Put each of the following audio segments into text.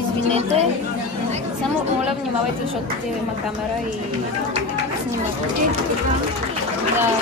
Извинете, само моля внимавайте, защото има камера и снимате. Да.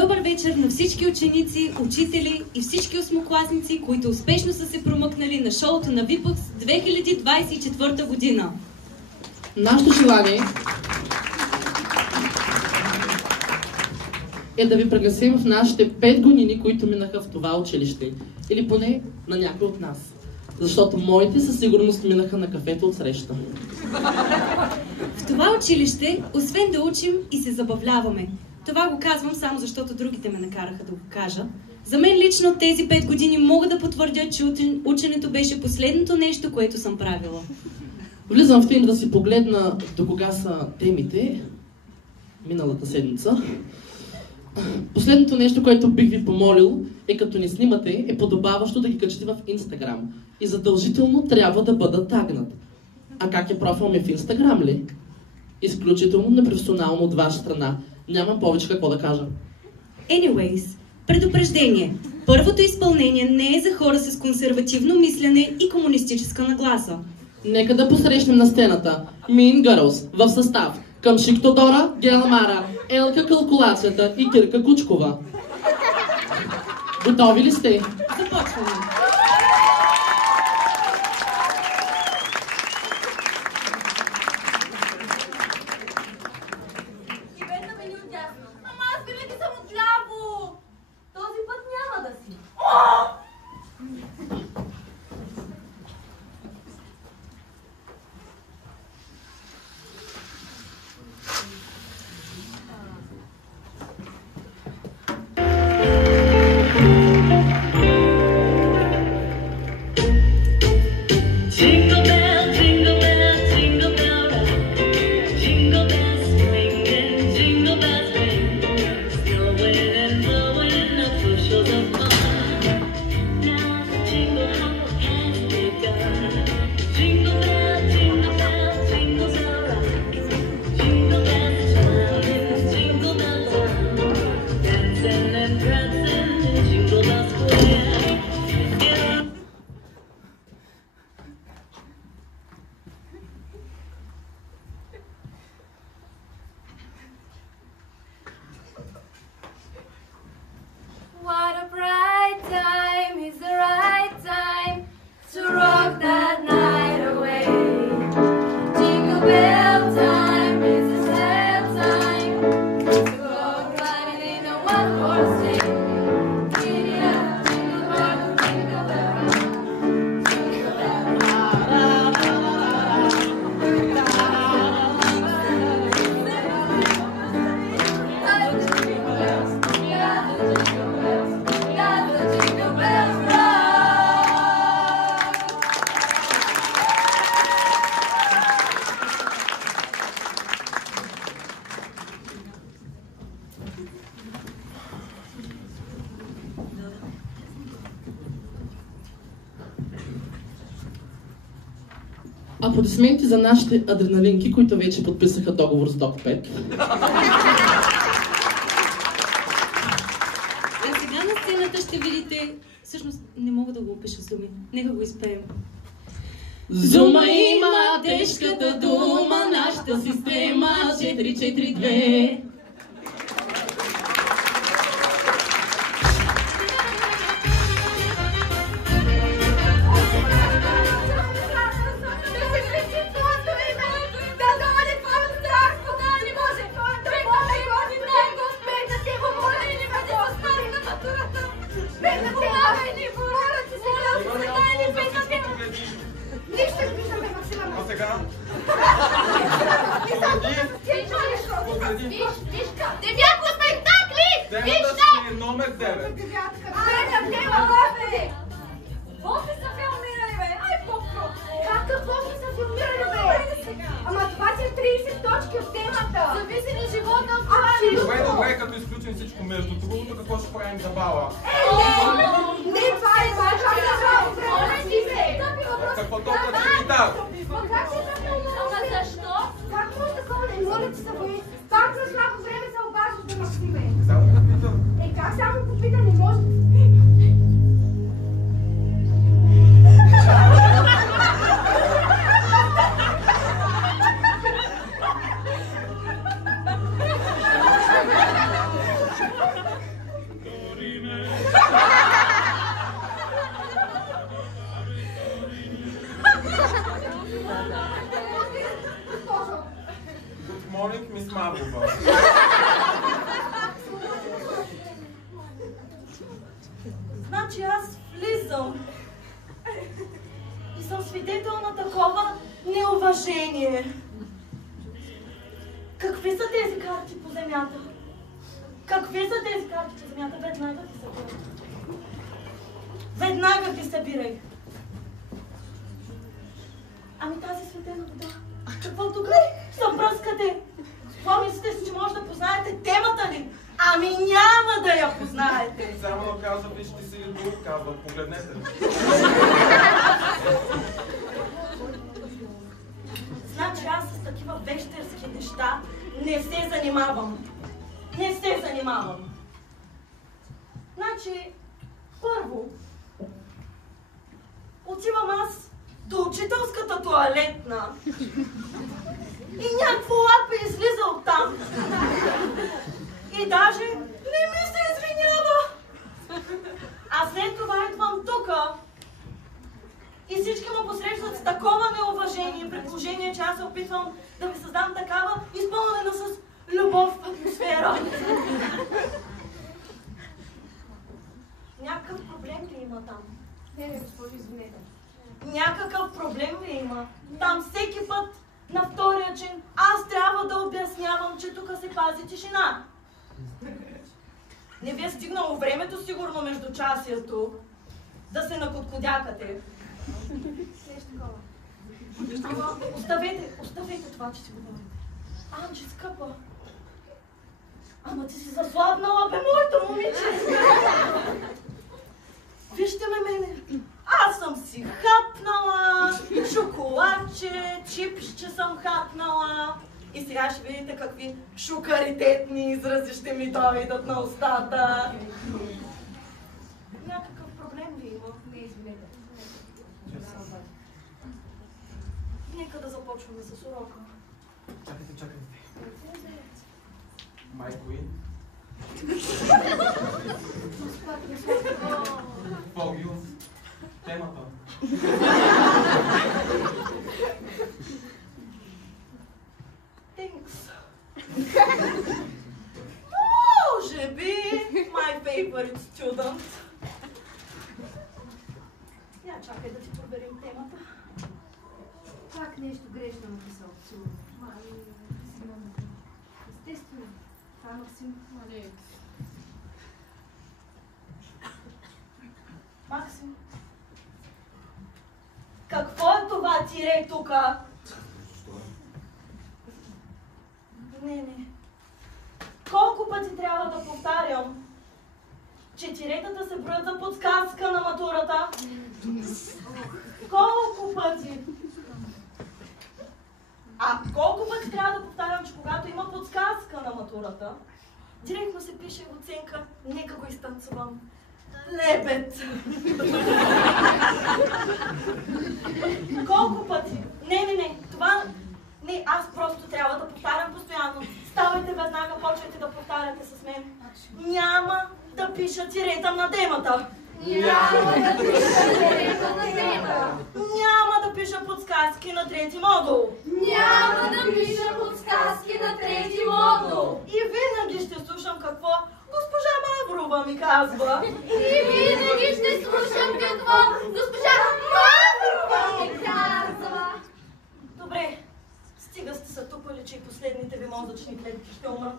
Добър вечер на всички ученици, учители и всички осмокласници, които успешно са се промъкнали на шоуто на Випъкс 2024 година. Нашето желание е да ви пренесем в нашите 5 години, които минаха в това училище. Или поне на някой от нас. Защото моите със сигурност минаха на кафето от среща. В това училище, освен да учим и се забавляваме. Това го казвам само защото другите ме накараха да го кажа. За мен лично тези 5 години мога да потвърдя, че ученето беше последното нещо, което съм правила. Влизам в тим да си погледна до кога са темите миналата седмица. Последното нещо, което бих ви помолил е като ни снимате, е подобаващо да ги качите в Инстаграм. И задължително трябва да бъда тагнат. А как е профил ми в Инстаграм ли? Изключително непрофесионално от ваша страна. Нямам повече какво да кажа. Anyways, предупреждение. Първото изпълнение не е за хора с консервативно мислене и комунистическа нагласа. Нека да посрещнем на сцената Mean Girls в състав Къмшик Тодора, Гела Мара, Елка Калкулацията и Кирка Кучкова. Готови ли сте? Започваме. What a bright time is the right time to rock that night away. Jingle bell time is the sad time to go riding in a one-horse sleigh. Giddy up, jingle bell, jingle bell rock, jingle bell rock. Аплодисменти за нашите адреналинки, които вече подписаха договор с Док 5. А сега на сцената ще видите... Всъщност не мога да го опиша с думи. Нека го изпеем. Зума има тежката дума, нашата система 442. девятка. Айде, тема, бе! После са филмирали, бе! Ай, по-крупно! Как после са филмирали, бе? Ама това си 30 точки от темата. Зависи на живота от това. Абсолютно. Добре, като изключим всичко между другото, какво ще правим за бала? Не, това е важно. Моля ти се! Какво толкова ти питаш? Как се запълнува? Ама защо? Как може такова да моля ти се, бе? Пак за слабо време се обаждаш да Максиме. Само да питам. Как само попита, не може? Good morning, мис Маврова. Значи аз влизам и съм свидетел на такова неуважение. Какви са тези карти по земята? Какви са тези карти по земята? Веднага ги събирай. Веднага ги събирай. Ами тази светена вода. Какво тук се пръскате? Какво мислите си, че може да познаете темата ли? Ами няма да я познаете. Само да кажа, вижте си ли друг, казват, погледнете. Значи аз с такива вещерски неща не се занимавам. Не се занимавам. Значи, първо, отивам аз до учителската тоалетна и някакво лапе излиза оттам. И даже не ми се извинява. А след това идвам тука и всички ме посрещат с такова неуважение, предположение, че аз се опитвам да ви създам такава изпълнена с любов атмосфера. Някакъв проблем ли има там? Не, госпожо, извинете. Някакъв проблем ли има? Там всеки път на втория чин аз трябва да обяснявам, че тук се пази тишина. Не ви е стигнало времето, сигурно, между часието, да се накоткодякате. Нещо такова. Ама оставете това, че си говорите. Анджи, скъпа. Ама ти си заслабнала, бе, моето момиче. Вижте ме мене. Аз съм си хапнала шоколадче, чипсче съм хапнала. И сега ще видите какви шукаритетни изрази ще ми дойдат на устата. Някакъв проблем ли има? Не, извинете. Нека да започваме с урока. Чакайте. My Queen. Фогил. Темата. Thanks. Може би my favorite student. Я чакай да ти проверим темата. Пак нещо грешно написал, сигурно. Естествено. Това Максим. Максим. Какво е това тире тука? Не. Колко пъти трябва да повтарям, че тиретата се броят за подсказка на матурата? Колко пъти? А колко пъти трябва да повтарям, че когато има подсказка на матурата, директно се пише оценка, нека го изтанцувам. Лебед! Колко пъти? Не, това... Не, аз просто трябва да повтарям постоянно. Ставайте веднага, почвайте да повтаряте с мен. Няма да пиша тирета на темата. Няма да пиша тирета на темата. Няма да пиша подсказки на трети модул. Няма да пиша подсказки на трети модул. И винаги ще слушам какво госпожа Маврова ми казва. И винаги ще слушам какво госпожа Маврова ми казва. Добре, стига сте се тупали, че и последните ви мозъчни клетки ще умрат.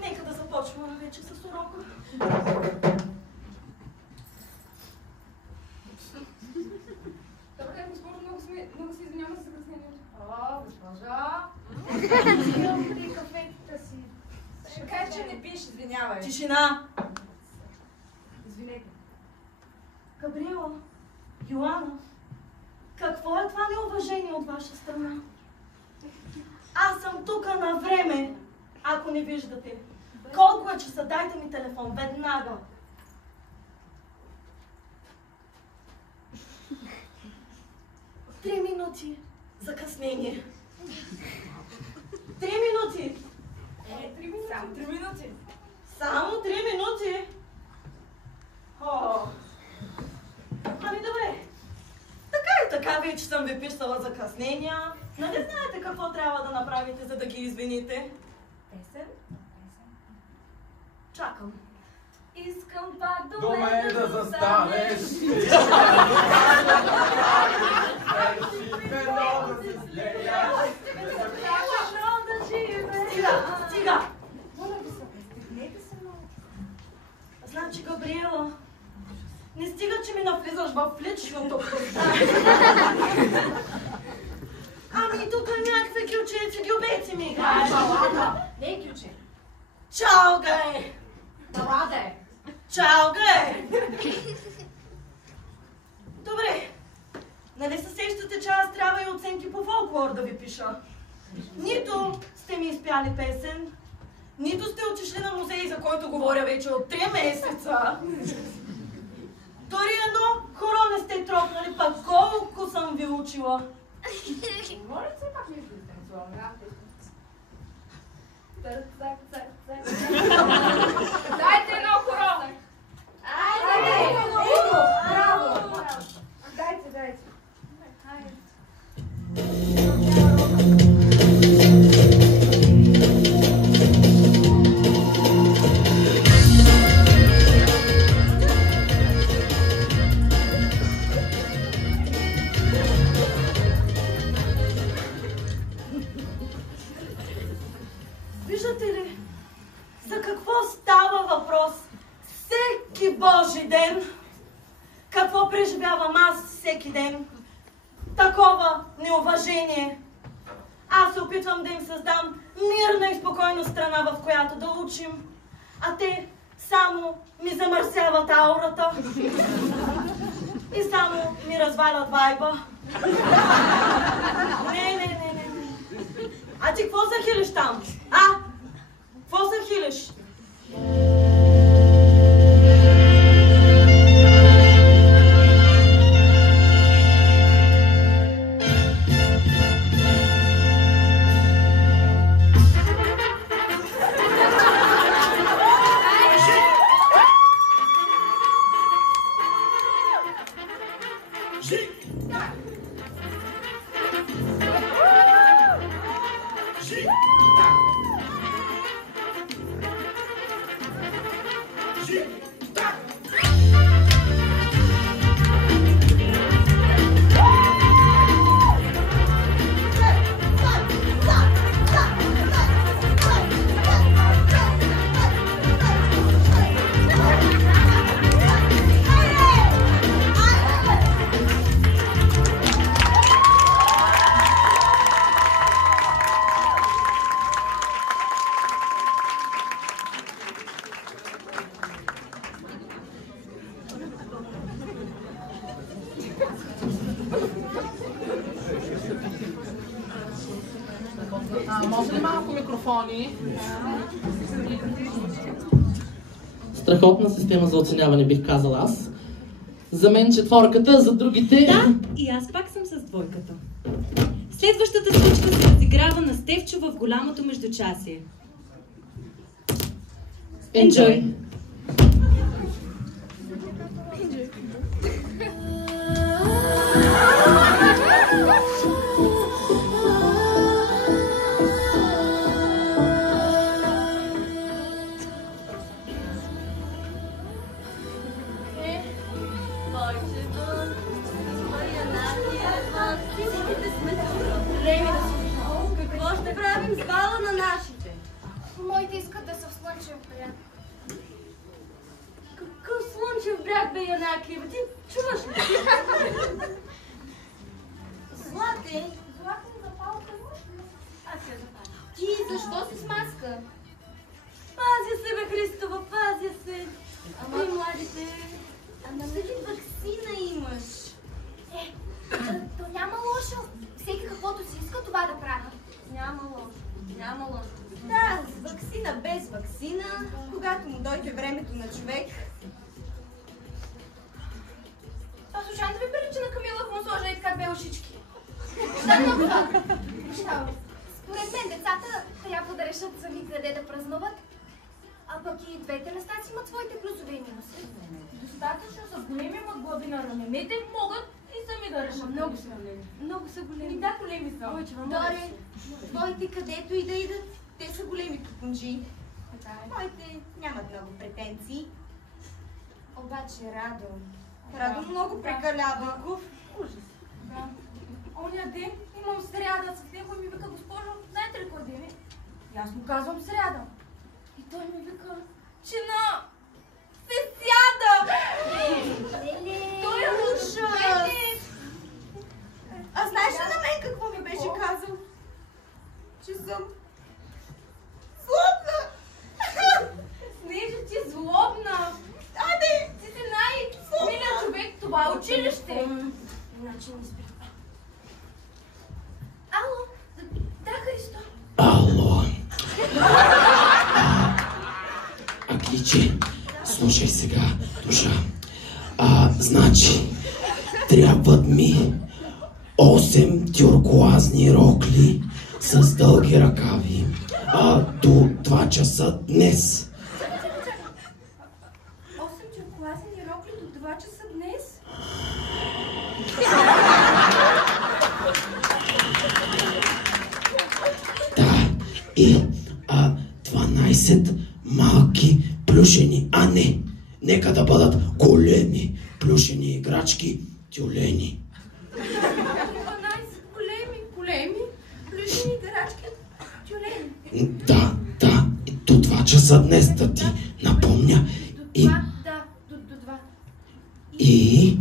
Нека да започваме вече с урока. Габриела, Йоана, какво е това неуважение от ваша страна? Аз съм тук на време, ако не виждате. Колко е часа? Дайте ми телефон, веднага. 3 минути закъснение. 3 минути. 3 минути. Само 3 минути. Само 3 минути? О. Ами добре. Така и така, вече съм ви писала закъснения. Нали знаете какво трябва да направите, за да ги извините? Песен? Чакам. Искам пак До мен да застанеш. Стига! Значи, Габриела, не стига, че ми навлизаш в личното пространство. Ами тук някакви кючеци, гюбеци ми играеш. Не е кюче. Чао, гай! Раде! Чао, гай! Добре. Нали се сещате, че аз трябва и оценки по фолклор да ви пиша? Нито сте ми изпяли песен, нито сте отишли на музей, за който говоря вече от 3 месеца. Дори едно хоро не сте тропнали, пък колко съм ви учила. Моля се пак нещо да танцувам. Дайте едно хоро! Айде! Браво! Дайте. Виждате ли, за какво става въпрос всеки Божи ден? Какво преживявам аз всеки ден? Такова неуважение. Аз се опитвам да им създам мирна и спокойна страна, в която да учим, а те само ми замърсяват аурата и само ми развалят вайба. Не. А ти какво се хилиш там? А? Какво се хилиш? Може ли малко микрофони? Страхотна система за оценяване, бих казал аз. За мен четворката, за другите... Да, и аз пак съм с двойката. Следващата случка се разиграва на Стефчо в голямото междучасие. Enjoy! Какво ще правим с бала на нашите? Моите искат да са в слънчев бряг. Какъв слънчев бряг бе, Янакиева? Ти чуваш ли? Злате запалка може ли? Аз я запаля. Ти защо си с маска? Пазя се, бе, Христова, пазя се. Ама и младите. Ама нали ваксина имаш? То няма лошо. Всеки каквото си иска, това да прави. Няма лошо. Няма лошо. Да, с ваксина, без ваксина, когато му дойде времето на човек. Това случайно да ви прилича на Камила, ако му сложа и така две ушички. Ща много това. Според мен децата трябва да решат сами къде да празнуват, а пък и двете места си имат своите плюсове и минуси. Достатъчно с големи глави на раменете могат и сами да решат. Много са големи. Много са големи. Да, големи са. Доре, твоите където и да идат, те са големи тупунджи. Моите нямат много претенции. Обаче Радо много прекалява. Ужас. Да. Оня ден имам сряда с него и ми вика: госпожо, знаете ли кой ден е? И аз му казвам сряда. И той ми вика, че на се сяда. Той е ужас. А знаеш ли на мен какво ми беше казал? Че съм злобна. Снежа, ти злобна. Аде! Ти си най-милият човек в това училище. Иначе не спи. Ало, да, Христо. Ало. Агличе, слушай сега, душа. Значи, трябват ми 8 тюркоазни рокли с дълги ръкави до 2 часа днес. 8 тюркоазни рокли до 2 часа днес? Да, и 12 малки плюшени, нека да бъдат големи плюшени играчки тюлени. 12 големи плюшени играчки тюлени. Да, до 2 часа днес да ти напомня. До 2. И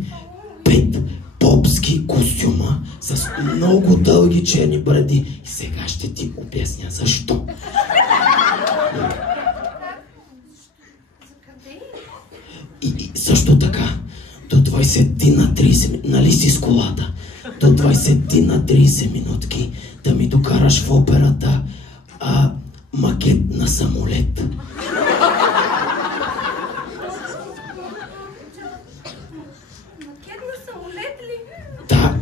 5 попски костюма с много дълги черни бради. И сега ще ти обясня защо. За къде? И също така, до 20 на 30, нали си с колата? До 20 на 30 минутки да ми докараш в операта макет на самолет. Макет на самолет ли? Да,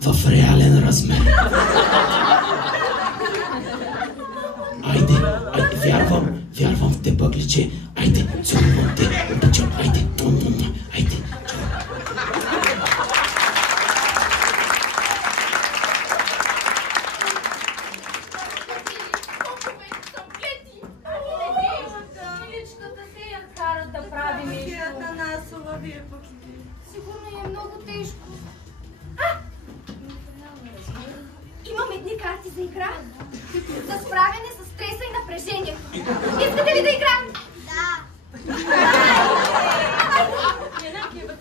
в реален размер. Айде, вярвам в те, бъгличе. Айде, целувам те, обичам, айде, айде. Миличката се я карат да прави нещо. Атанасова, вие пък. Сигурно е много тежко. Имам едни карти за игра. За справяне с стреса и напрежението. Искате ли да играем? Да.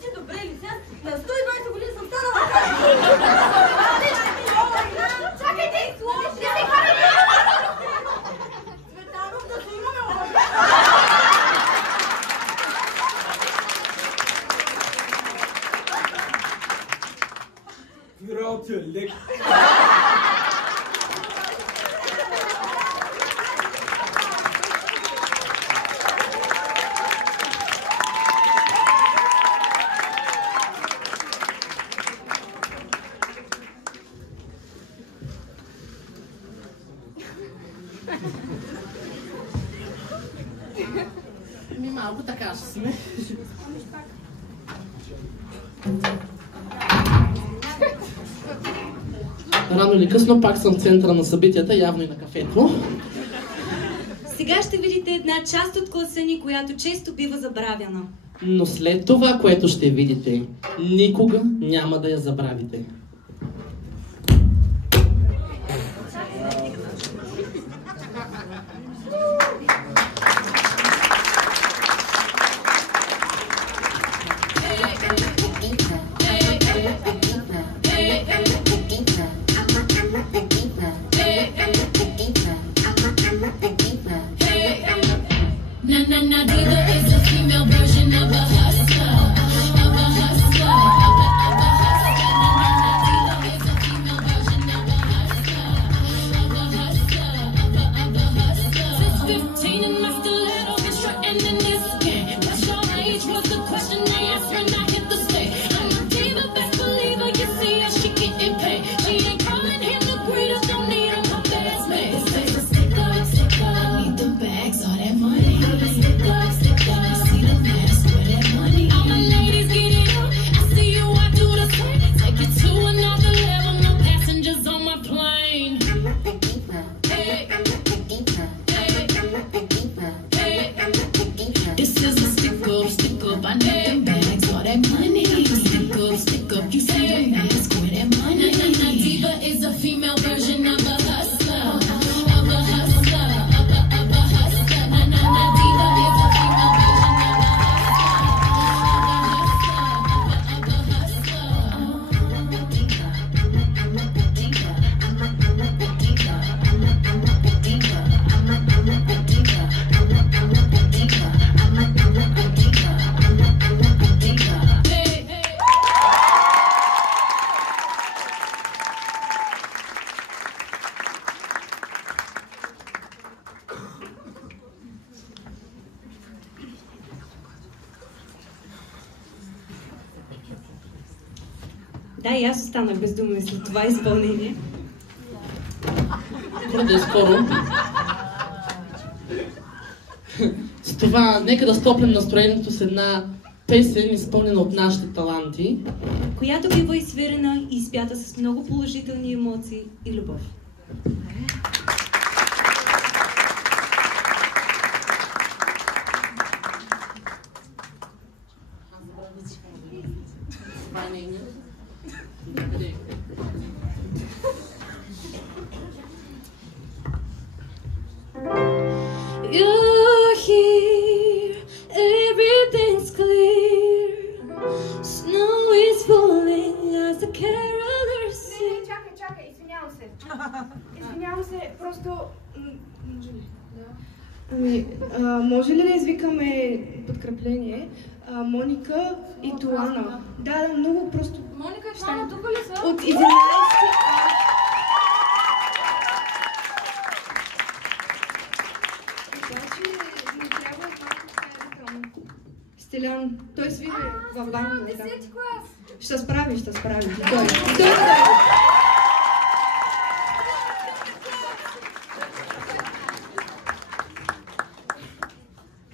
Ти добре ли сега? На 120 години съм станала карта. Чакайте! Не се карайте! Цветанов, да се имаме. Работа е лек. Малко така ще сме. Рано или късно пак съм в центъра на събитията, явно и на кафето. Сега ще видите една част от класа ни, която често бива забравяна. Но след това, което ще видите, никога няма да я забравите. Diva is a female version of a hustler. dance when I hit the stage. I'm a diva, best believer. You see her, she getting paid. She ain't calling him the greeter, don't need him, my best man. Say the stick up, I need the bags, all that money. Stick up, see the mask with that money. All my ladies get it up. I see you, I do the same. Take it to another level, no passengers on my plane. Hey, this is a stick up, I need them bags, all that money. Stick up, you see the mask with that money. Na diva is a female version of a hustler, of a hustler, of a hustler. Na diva is a female version of a Да, и аз останах без думи след това изпълнение. Твърде скоро. С това, нека да стоплем настроението с една песен, изпълнена от нашите таланти, която бива изсвирена и изпята с много положителни емоции и любов. You're here, everything's clear. Snow is falling as the carolers sing. Чакай, извинявам се. Извинявам се, просто... Ами, може ли да извикаме подкрепление? Моника и Туана. Да, много просто... Моника и Туана тук ли са? От 11... Стилян, той свири във банка. 10 клас. Ще справи.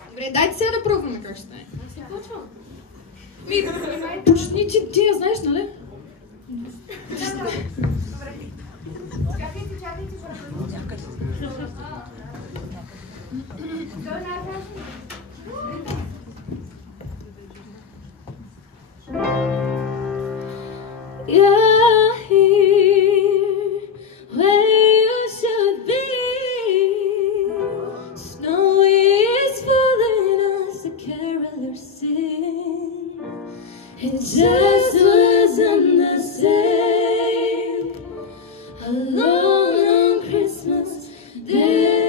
Добре, дайте сега да пробваме как ще стане. Аз не почвам. Почни ти я знаеш, нали? Добре. Чакайте. Той е най-важно. You're here where you should be. Snow is falling as the carolers sing. It just wasn't the same. A long Christmas day.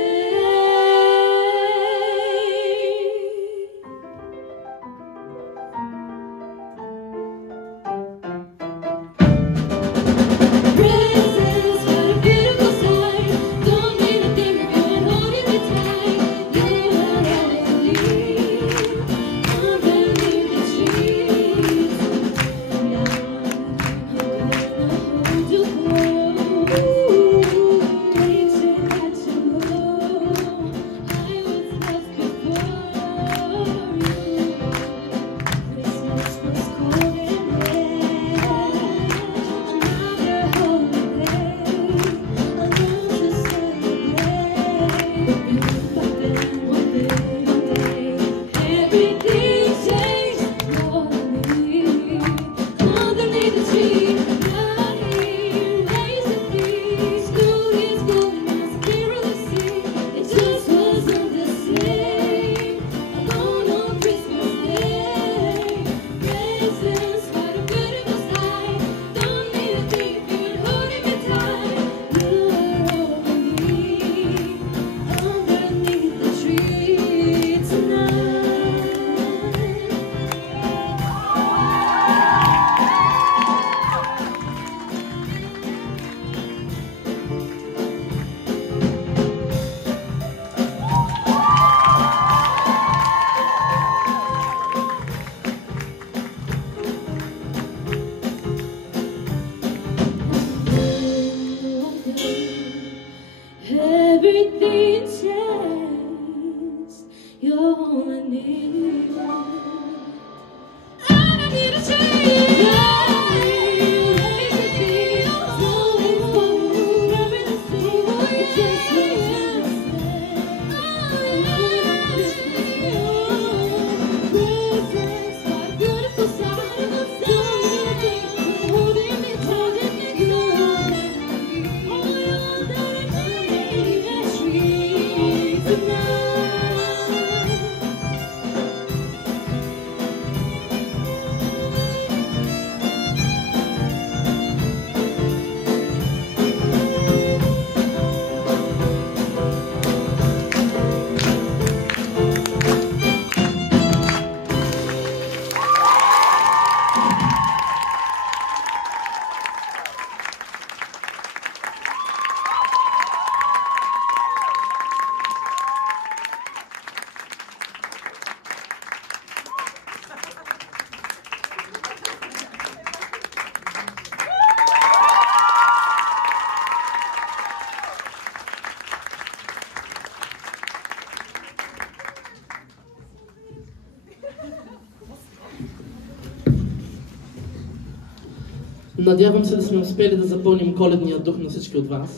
Надявам се да сме успели да запълним коледния дух на всички от вас.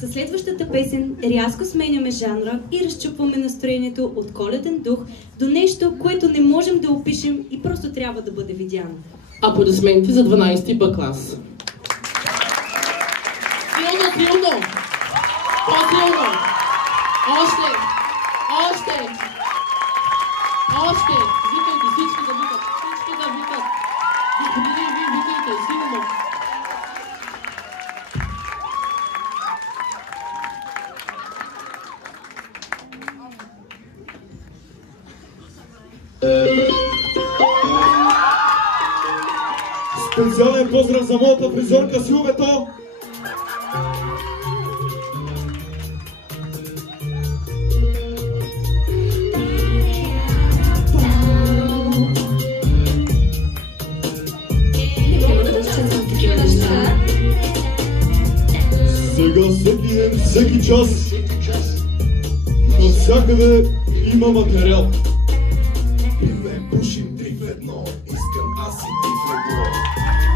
Със следващата песен рязко сменяме жанра и разчупваме настроението от коледен дух до нещо, което не можем да опишем и просто трябва да бъде видяно. Аплодисменти за 12-ти Б клас. Силно, силно! По-силно! Още! Още! Още! Викайте, всички да викат! Всички да викат! Господине, вие викайте! Силно! Специален поздрав за моята фризьорка Силвето! Сега всеки ден, всеки час, навсякъде има материал. Пивем, пушим 3 в 1, искам аз и ти в легло.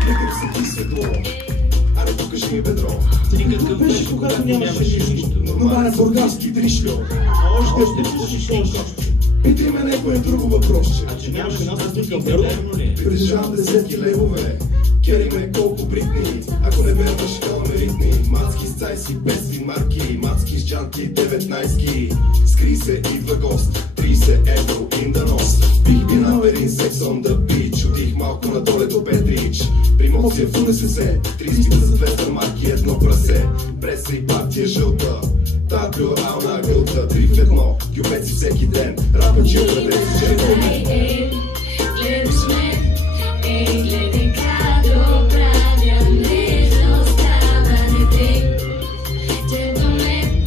Нека се ти седло, аре покажи ми бедро. Никакъв беше, когато нямаше нищо. Нормален бургаски дришло. А още пушиш още. Питай ме някое друго въпросче. А че нямаше нас да стикам верно ли? Притежавам десетки левове. Кери ме колко бритни, ако не верваш, каламе ритни. Мацки с цайси, без марки, мацки с джанти, 19-ки. Скри се, идва гост, 30 евро in the nose. Бих минал един секс on the beach, отих малко надоле до Петрич. Примоция в УНСС, 30 за 200 марки, едно прасе. Преса и партия жълта, та била ална гълта, 3 в 1, гюбеци всеки ден, рапа че отредеци, че Гледаш ме, гледай кадо правя, нежно става дете. Джентлмен,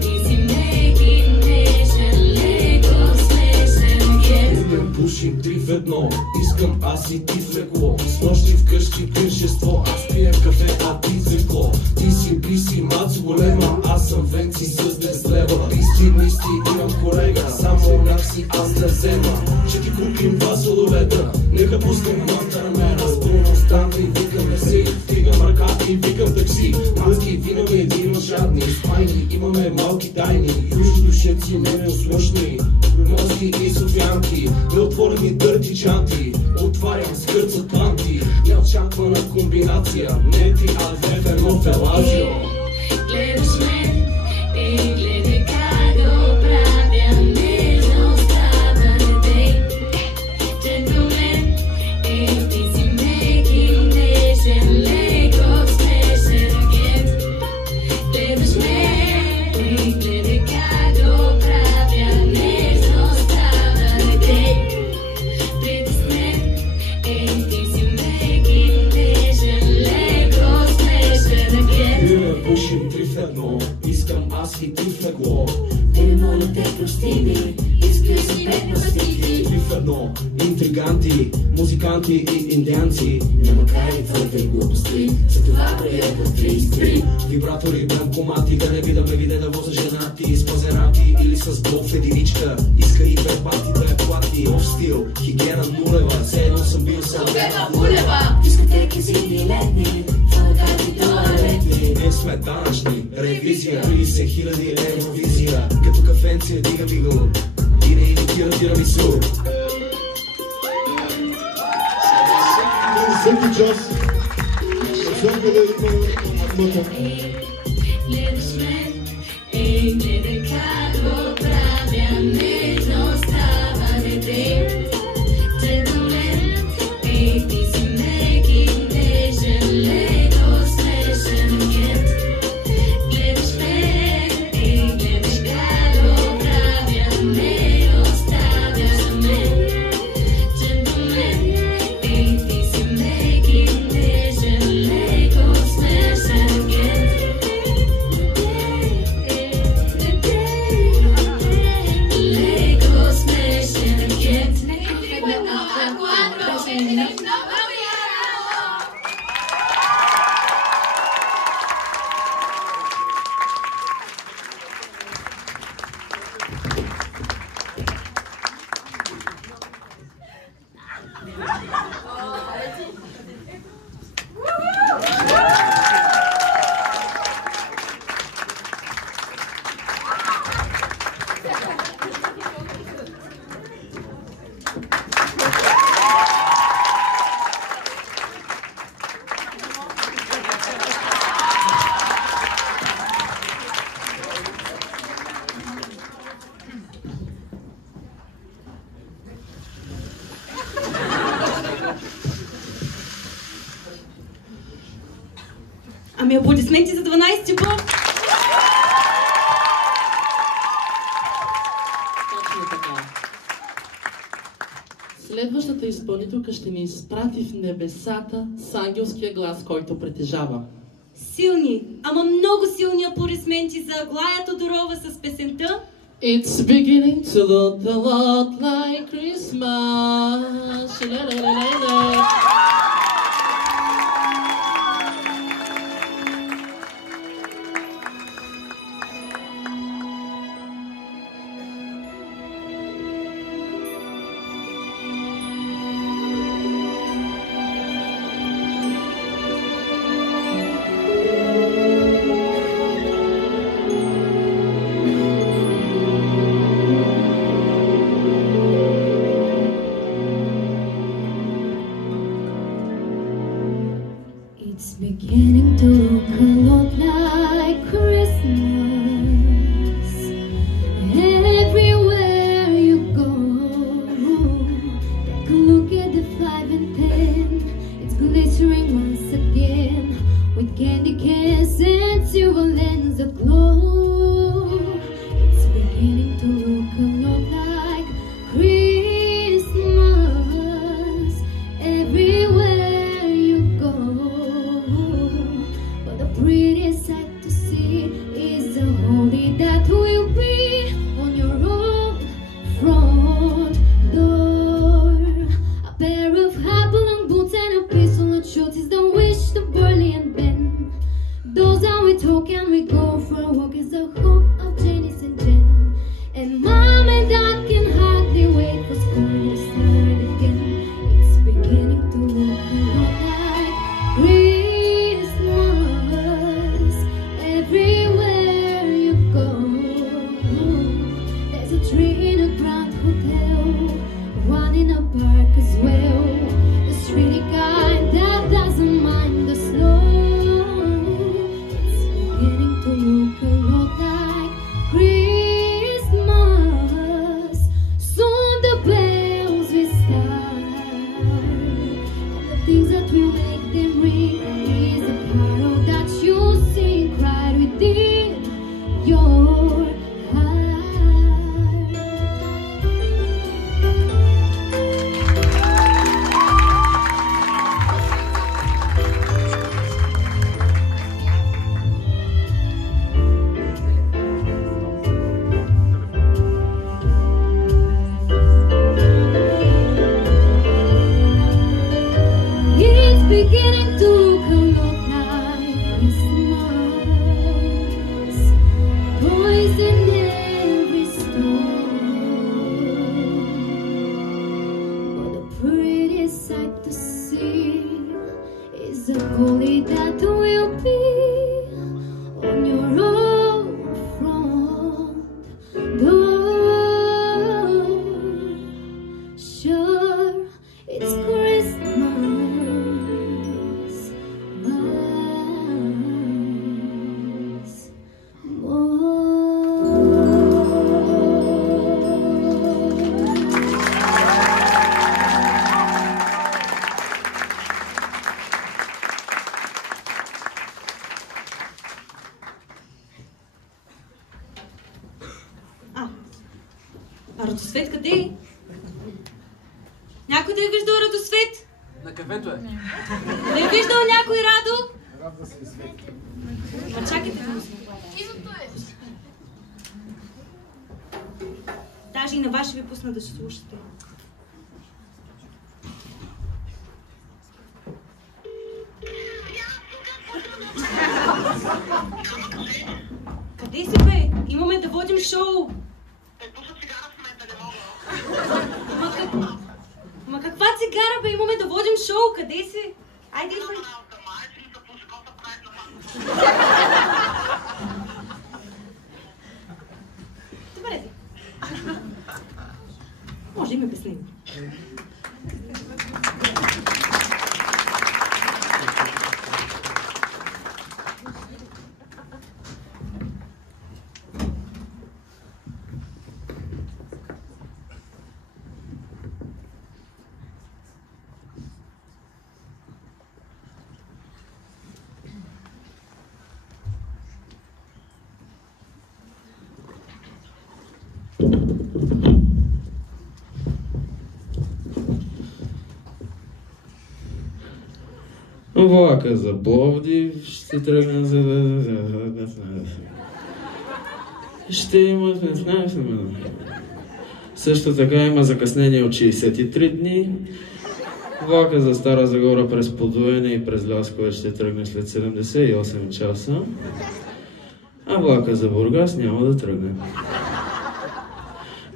ти си меки, нежен, леко смешен гет. Пивем, пушим 3 в 1, искам аз и ти в легло. С нощи вкъщи пиршество, аз пием кафе, а ти зекло. Ти си биси, мацо голема, аз съм венци с 10 лева. Истинисти, имам колега, само някси аз не взема. Ще ти купим 2 сладолета, нека пускам мантарамера. С Бруно Станли, викаме си, вдигам ръка и викам такси. Маски, винаги има жадни, спайни, имаме малки тайни. Южни душеци, неослушни, мозги и софиянки, неотворени дърти чанти. Отварям скърцат планти, неочаквана комбинация. Не ти, а в едно фелазио. Гледаш ме, гледай кадо правя, нежно става дете. Джентлмен, ти си меки, нежен, леко смешен гет. Гледаш ме, гледай кадо правя, нежно става дете. Притеснен, ти си меки, нежен, леко смешен гет. Пивем, пушим 3 в 1, искам аз и ти в легло. Моля те, прости ми, искаш си 5 пастики. 3 в 1, интриганти, музиканти и индианци. Няма край твоите глупости, за това броя по 33. Вибратори, банкомати, да не видаме виде да воза женати. С пазерати или с голф единичка. Иска и 5 пати да я плати. Ов стил, хигиена нулева, все едно съм бил Салвена Булева. Дискотеки зимни летни, фалкати туалетни. Ние сме данъчни, ревизия, 30 000 евровизия. Като кафенция дига дигъл и не имитира тирамису. Всеки час, навсякъде има материал. Гледаш ме, гледай кадо правя, нежно става дете. Джентлмен, ти си меки, нежен, леко смешен гет. Гледаш ме, гледаш кадо правя, не оставяш ме. Джентлмен, ти си меки, нежен, леко смешен гет. Ами аплодисменти за 12-ти път! Точно така. Следващата изпълнителка ще ни изпрати в небесата с ангелския глас, който притежава. Силни, ама много силни аплодисменти за Аглая Тодорова с песента It's beginning to look a lot like Christmas. Ша-ла-ла-ла-ла-ла. It's beginning to look a lot like Christmas. Everywhere you go, take a look at the 5 and 10. It's glittering once again with candy canes and silver lens aglow. It's beginning to look a lot like Christmas. Everywhere you go, but the prettiest sight to see is the holly that will be on your own front door. A pair of high-long boots and a pistol and shorts is the wish to Burley and Ben. Those are we talk and we go for a walk is the hope of Janice and Jen. And Mom and Dad can hardly wait for school to start again. It's beginning to look a lot like Christmas. Everywhere you go, there's a tree in a grand hotel, one in a park as well. The really kind that doesn't mind the snow. It's beginning to look a lot like Christmas. Soon the bells will start, and the things that will make them ring is a carol that you sing right within your heart. It's beginning to look a lot like Christmas. Boys in every store, but the prettiest sight to see is the holly that will be on your own front door. Sure, it's Christmas once А Радосвет къде е? Някой да е виждал Радосвет? На кафето е. Да е виждал някой Радо? Рад да се свети. Ма чакайте да му се. Идното е. Даже и на вас ще ви пусна да ще слушате. Къде си, бе? Имаме да водим шоу. Ма каква цигара, бе? Имаме да водим шоу. Къде си? Айде, идвай. Добре. Може да им обясним. Влака за Пловдив ще тръгна за... Ще има... Също така има закъснение от 63 дни. Влака за Стара Загора през Подуене и през Лясковец ще тръгне след 78 часа. А влака за Бургас няма да тръгне.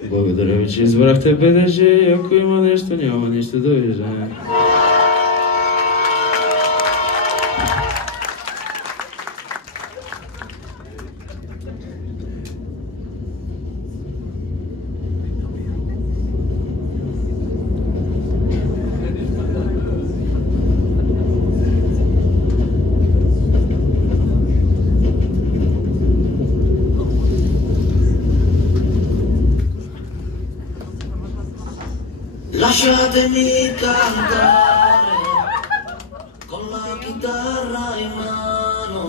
Благодаря ви, че избрахте БДЖ и ако има нещо, няма нищо да виждаме. Lasciatemi cantare con la chitarra in mano,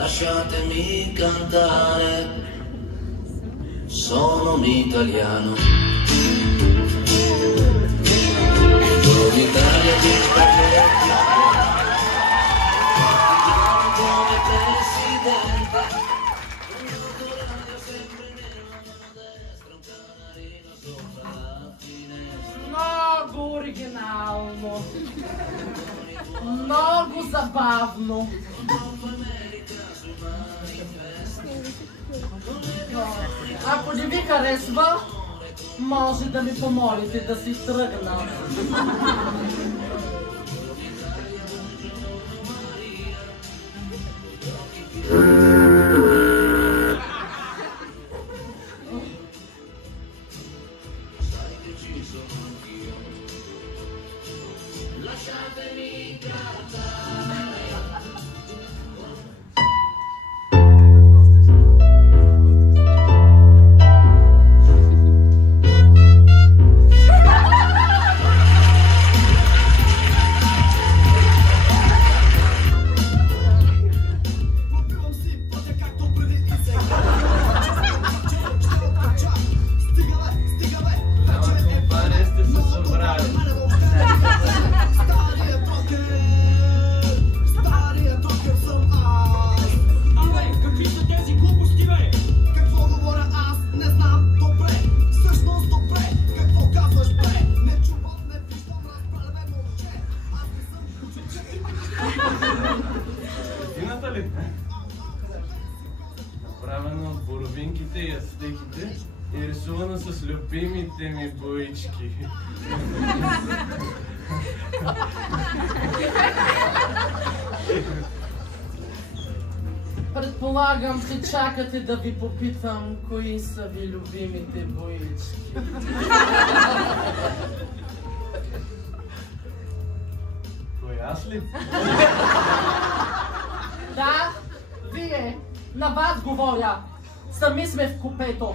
lasciatemi cantare, sono un italiano. Sono l'Italia di spaghetti, come presidente. Много оригинално. Много забавно. Ако не ви харесва, може да ми помолите да си тръгна. Направено от боровинките и ацтеките и рисувано с любимите ми боички. Предполагам, че чакате да ви попитам, кои са ви любимите боички. Кой, аз ли? Да, вие. На вас говоря. Сами сме в купето.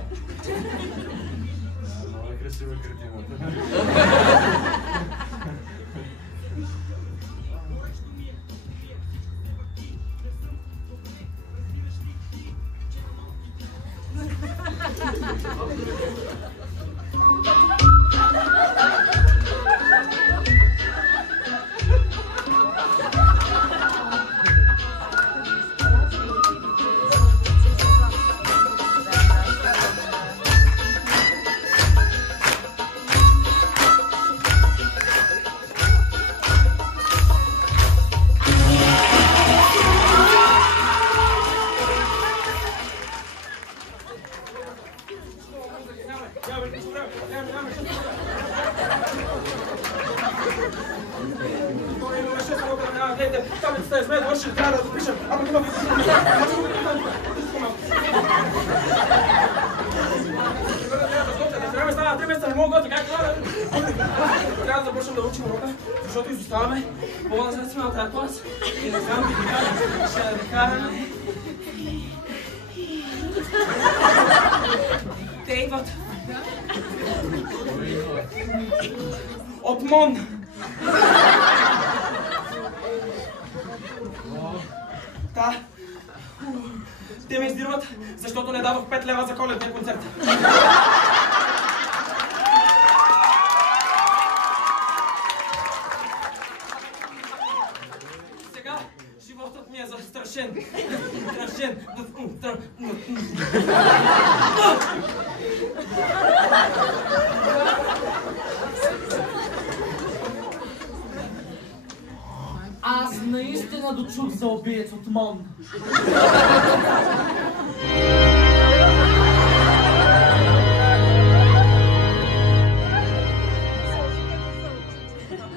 Много е красива картината. Трябва да започнем да учим урока, защото изоставаме. По-назад сме на тази клас и не знам, ще да кара. Те идват. От МОН. Да. Те ме издирват, защото не дадох 5 лева за коледния концерт. Страшен. Аз наистина дочух за убиец от МОН.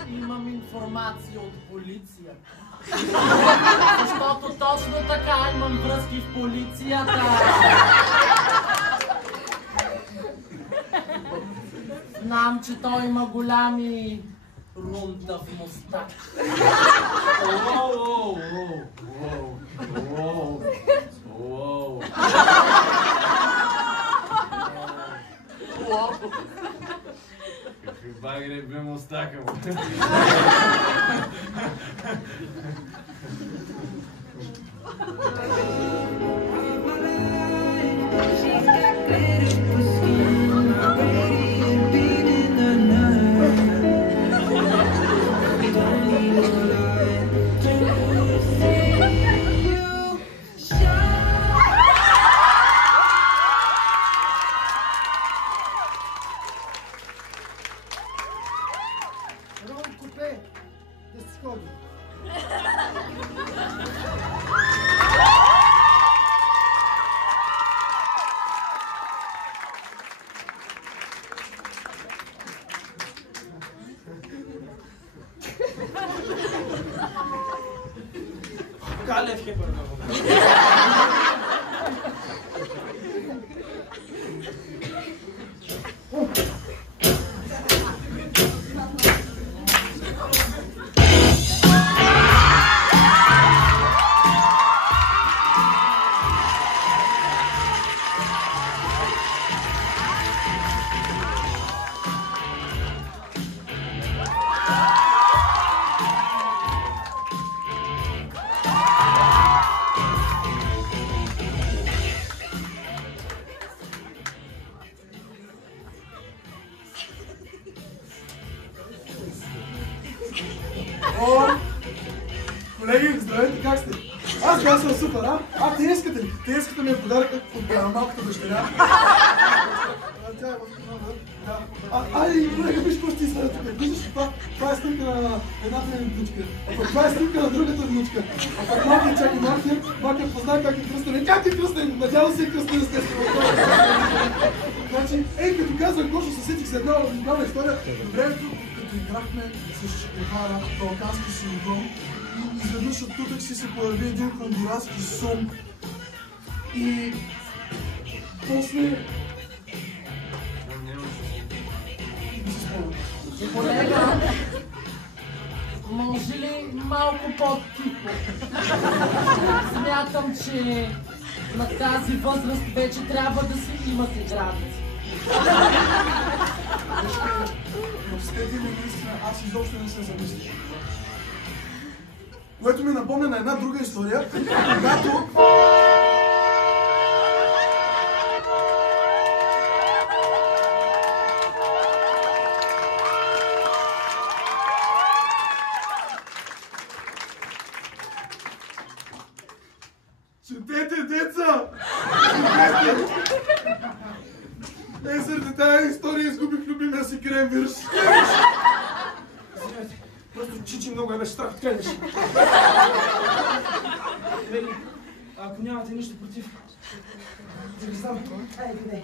Имам информация от полиция. Защото точно така имам връзки в полицията. Знам, че той има голями рунда в моста. Какви багри бе мустака му. Калев е първо. Колеги, здравейте, как сте? Аз съм супер, а? Те искате ли? Те искате ми подарък от малката дъщеря. Тя е в Ай, колега, виж какво ще изследва тук. Виждаш, това е снимка на едната ми внучка. Това е снимка на другата внучка. Малкият чаки малкият познава как е кръстен. Как е кръстен? Надявам се е кръстен, естествено. Значи, като казвам Гошо, се сетих с една уникална история. Времето, като играхме с Чекохара, балкански синдром, и изведнъж от тутък си се появи един хондураски сум. И после... Колега, може ли малко по-тихо? Смятам, че на тази възраст вече трябва да си имате граници. Но с тези ми наистина, аз изобщо не се замислих. Което ми напомня на една друга история, когато... Четете, деца! Четете! Заради тази история изгубих любимия си кремвирш. Просто Чичи много е беше страх от кремвирш. Колеги, ако нямате нищо против, да ги знам. Айде, не.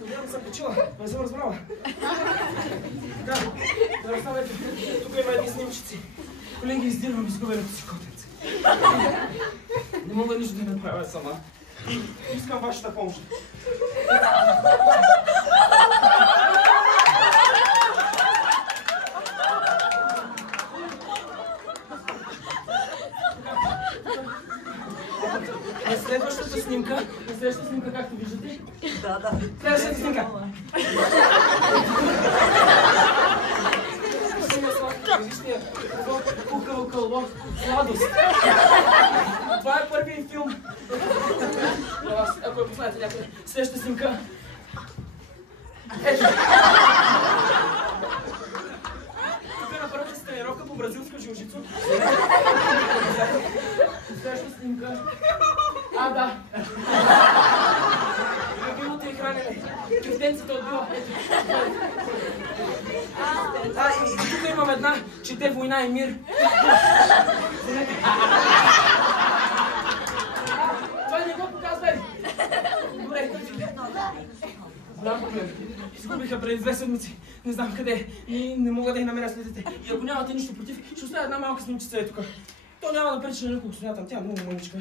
Надявам съм почила, не съм разбрала. Да, да разставете, тук има едни снимчици. Колеги, издирвам изгубеното си котенце. Не мога нищо да направя сама. Искам вашата помощ. На следващата снимка, както виждате. Да. Следващата снимка. Кукъл кълбо, сладост. Това е първият филм. Ако я познаете някъде. Следващата снимка. Ето. Тук е на първата си тренировка. тренировка по бразилска жилжицу. Следваща снимка. Да. Любимото е хранене. Кристенцата отбила. И тук имам една, чете война и мир. Това не го показва ли? Добре, голям проблем. Изгубиха преди 2 седмици. Не знам къде е. Не мога да я намеря следите. И ако нямате нищо против, ще оставя една малка снимчица е тук. То няма да пречи на никого, смятам. Тя е много мъничка.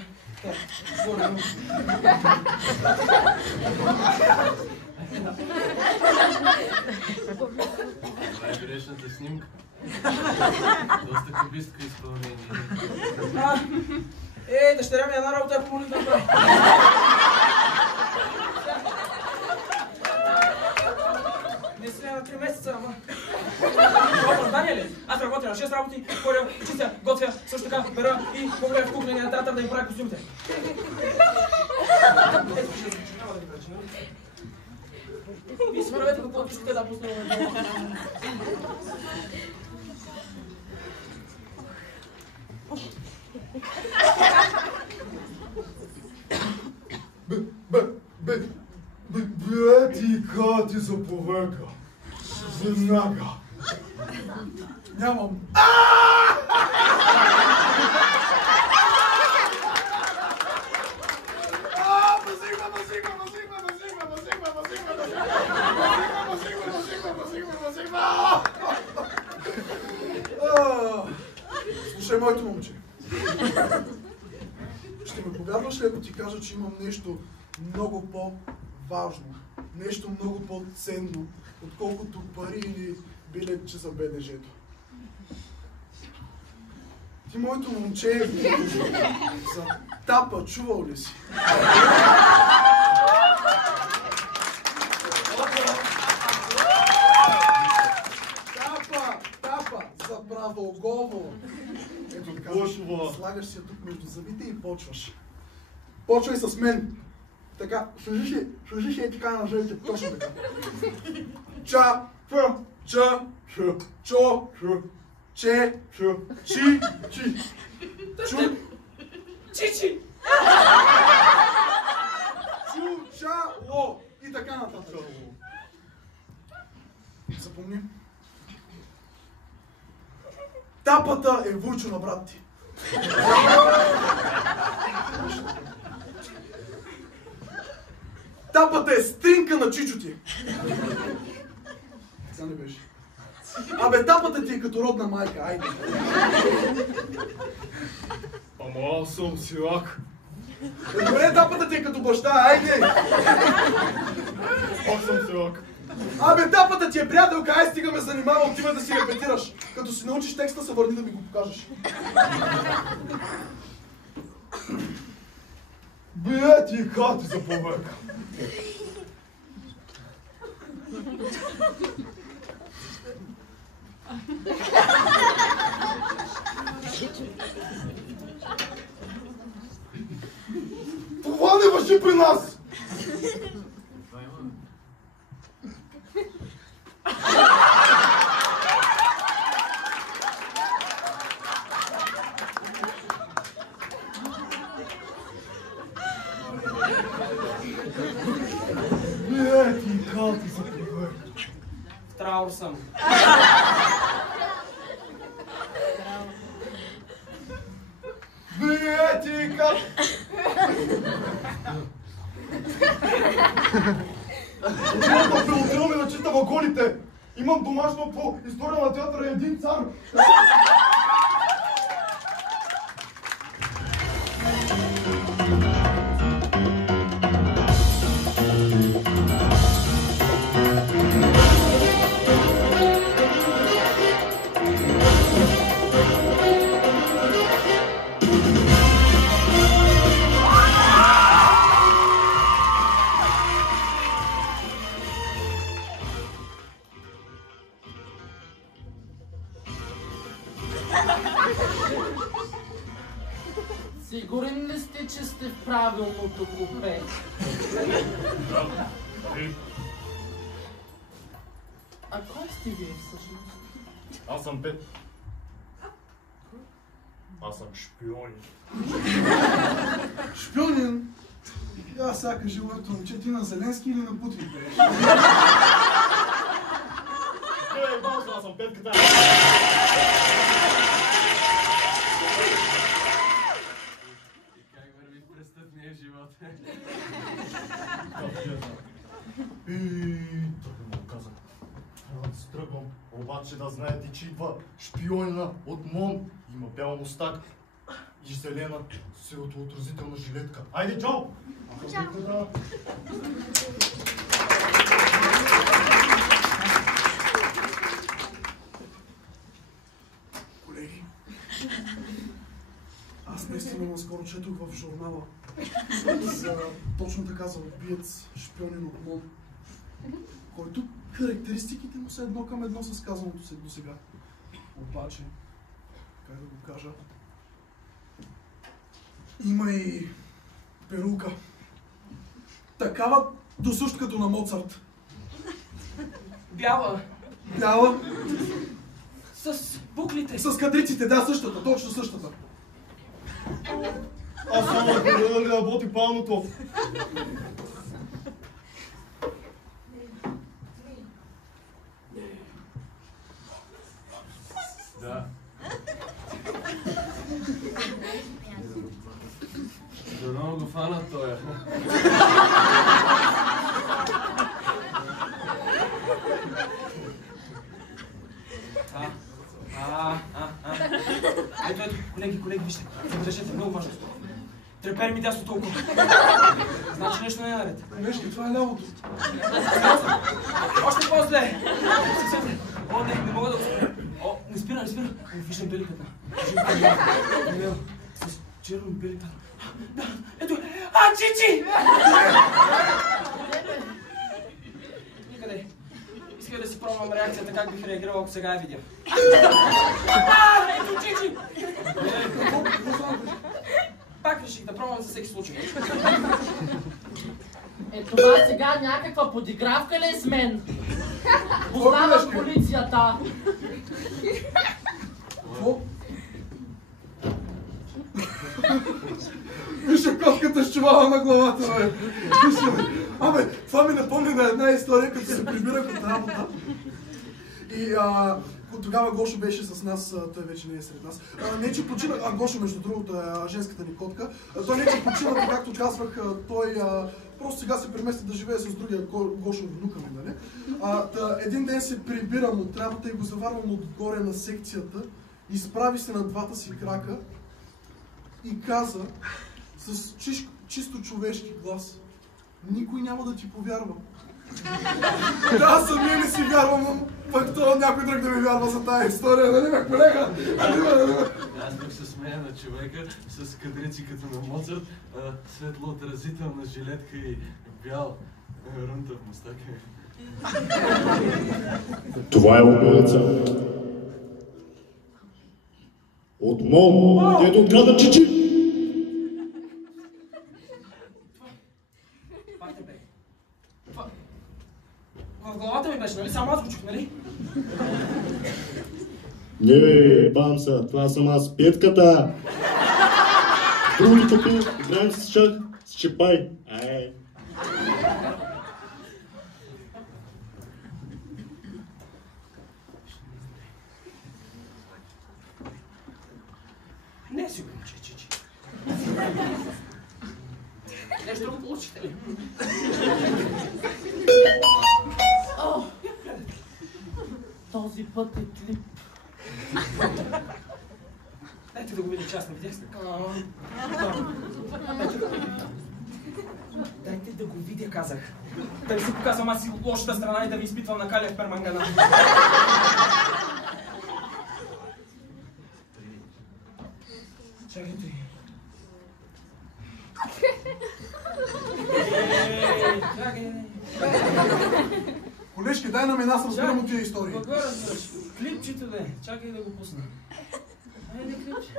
Най-грешната снимка. Доста кубистка изпълнение. Дъщеря ми една работа я помоли да направи. Не си на 3 месеца, ама. Това оправдание ли? Аз работя на 6 работи, ходя, чистя, готвя, също така бера и погледам в кухнения театър да им правя костюмите. Няма да ви пречи, нали? Вие си правете каквото искате да пуснем. Ти кати за проверка. Веднага. Нямам. Слушай, моето момче. Ще ме повярваш ли, ако ти кажа, че имам нещо много по-важно, нещо много по-ценно, отколкото пари или билетче за БДЖ-то? Ти, моето момче, за тапа, чувал ли си? Тапа, за правоговор. Ето така, слагаш си я тук между зъбите и почваш. Почвай с мен. Така, служиш и така на жълите, точно така. Ча, фъ, ча, шъ, чо, шъ, че, шъ, чи, чи. Чу, Чичи! Чу, ча, ло. И така нататък. Запомни. Тапата е вучо на брат ти. Тапата е стринка на чичо ти. Така не беше. Абе, тапата ти е като родна майка, айде. Ама аз съм силак. Добре, тапата ти е като баща, айде. Аз съм силак. Абе, тапата ти е приятелка, ай стига ме занимава, отива да си репетираш. Като си научиш текста, се върни да ми го покажеш. Бе, ти хати за проверка. Това не върши при нас! Бе, ти хати за проверка. В траур съм. Бе, ти хати! Училата преотдел ми начита вагоните. Имам домашно по история на театъра един цар. Сигурен ли сте, че сте в правилното купе? А кой сте вие всъщност? Аз съм Пет. Аз съм шпионин. Шпионин? Аз сега кажи, моето момче, ти на Зеленски или на Путин пееш? Ей, бауза, аз съм Петката! И как върви престъпния живот? Той ми го каза. Трябва да се тръгвам, обаче да знаете, че идва шпионина от МОН. Има бял мустак и зелена светоотразителна жилетка. Айде, чао! Чао! Колеги, аз наистина наскоро четох в журнала точно така за убиец, шпионин от МОН, който характеристиките му са едно към едно с казаното си до сега. Обаче, как да го кажа, има и перука. Такава досущ като на Моцарт. Бяла. Бяла. С буклите. С кадриците, да, същата, точно същата. Аз само да работи палното. Да. Дано го фанат тоя. Ето, колеги, вижте, забележете, много важно. Трепери ми дясно толкова. Значи нещо не е наред. Колежки, това е лявото. Още по-зле. О, не мога да го спра. О, не спира. Виждам бели петна. С черно бели петна. Да, ето, Чичи! Никъде. Исках да си пробвам реакцията, как бих реагирал, ако сега я видя. Ето, Чичи! Пак реших да пробвам за всеки случай. Това сега някаква подигравка ли е с мен? Познавам полицията. Какво? Вижте котката с чувала на главата, бе. Абе, това ми напомня на една история, като се прибирах от работа. И тогава Гошо беше с нас, той вече не е сред нас. Не че почина, Гошо между другото е женската ни котка. Той не че почина, както казвах, той просто сега се премести да живее с другия Гошо внука ми, нали? Един ден се прибирам от работа и го заварвам отгоре на секцията, изправи се на двата си крака и каза с чисто човешки глас: никой няма да ти повярва. Да, самия не си вярвам, но пък това някой друг да ми вярва за тая история, нали бе, колега? Аз тук се смея на човека с кадрици като на Моцарт, светлоотразителна жилетка и бял рунта в мустака. Това е убийца. От МОН, дето открада Чичи. В главата ми беше, нали? Само аз го чух, нали? Не бе, бамса, това съм аз, Петката. Другото тук, играем с шах, с чепай. Ай. Не е сигурно, че е Чичи. Нещо друго получите ли? Този път е клип. Дайте да го видя, че аз не видях снимка. Дайте да го видя, казах. Да ви се показвам аз си от лошата страна и да ви изпитвам на калия в пермангана. Чакайте. Чакай. Колежки, дай нам една, разбирам от тия истории. Какво разбираш? Клипчето да е. Чакай да го пусна. Айде, клипче.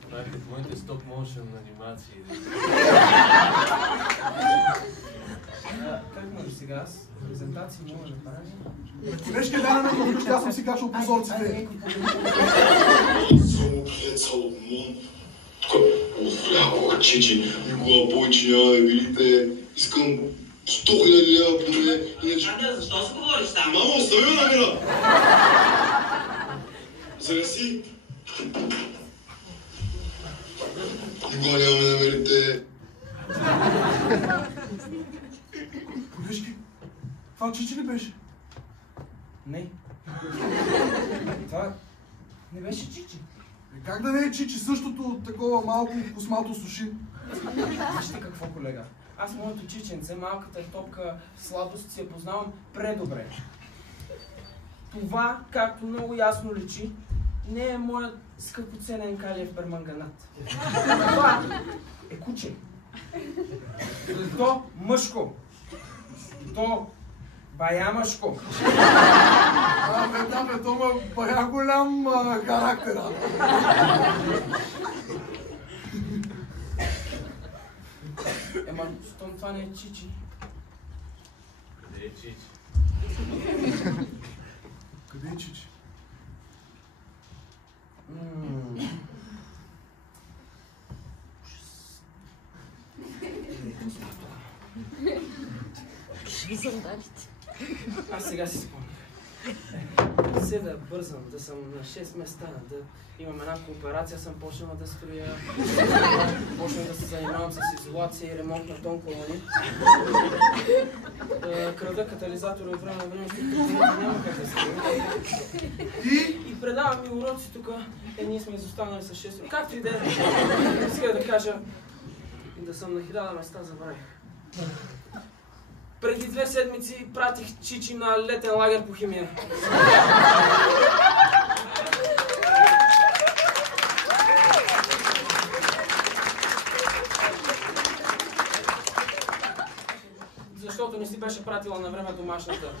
Това е като моите стоп-моушен анимации. Как може сега? Аз презентации мога да правя. Колежки, дай нам една, защото аз съм си качал прозорците. деца от МОН. Тук, отвлякох, чичи, никога повече няма да видите. Искам 100 000 лева поне. Иначе... Защо се говориш там? Мамо, остави ме на мира! Загаси. Никога няма да намерите. Колежки, това чичи ли беше? Не. Това не беше чичи. Как да не е чичи? Същото такова малко космато суши. Вижте какво, колега. Аз моето чиченце, малката топка сладост си я познавам предобре. Това, както много ясно личи, не е моят скъпоценен калиев перманганат. Това е куче. И то мъжко. И то бая мъжко. Да, то ма бая голям характер. Ема, щом това не е чичи. Къде е чичи? Къде е чичи? Аз сега си спомням. Все да бързам, да съм на 6 места, да имам една кооперация, съм почнала да строя, почнах да се занимавам с изолация и ремонт на тонколони. Крада катализатори от време на време, няма как да се и предавам ми уроци тук, ние сме изостанали с 6. Както и да е, исках да кажа, да съм на 1000 места, забравих. Преди 2 седмици пратих чичи на летен лагер по химия. Защото не си беше пратила на време домашната.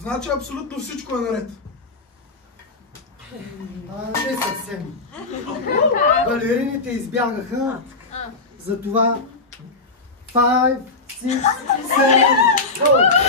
Значи абсолютно всичко е наред. Не съвсем. Балерините избягаха, затова 5, 6, 7, go!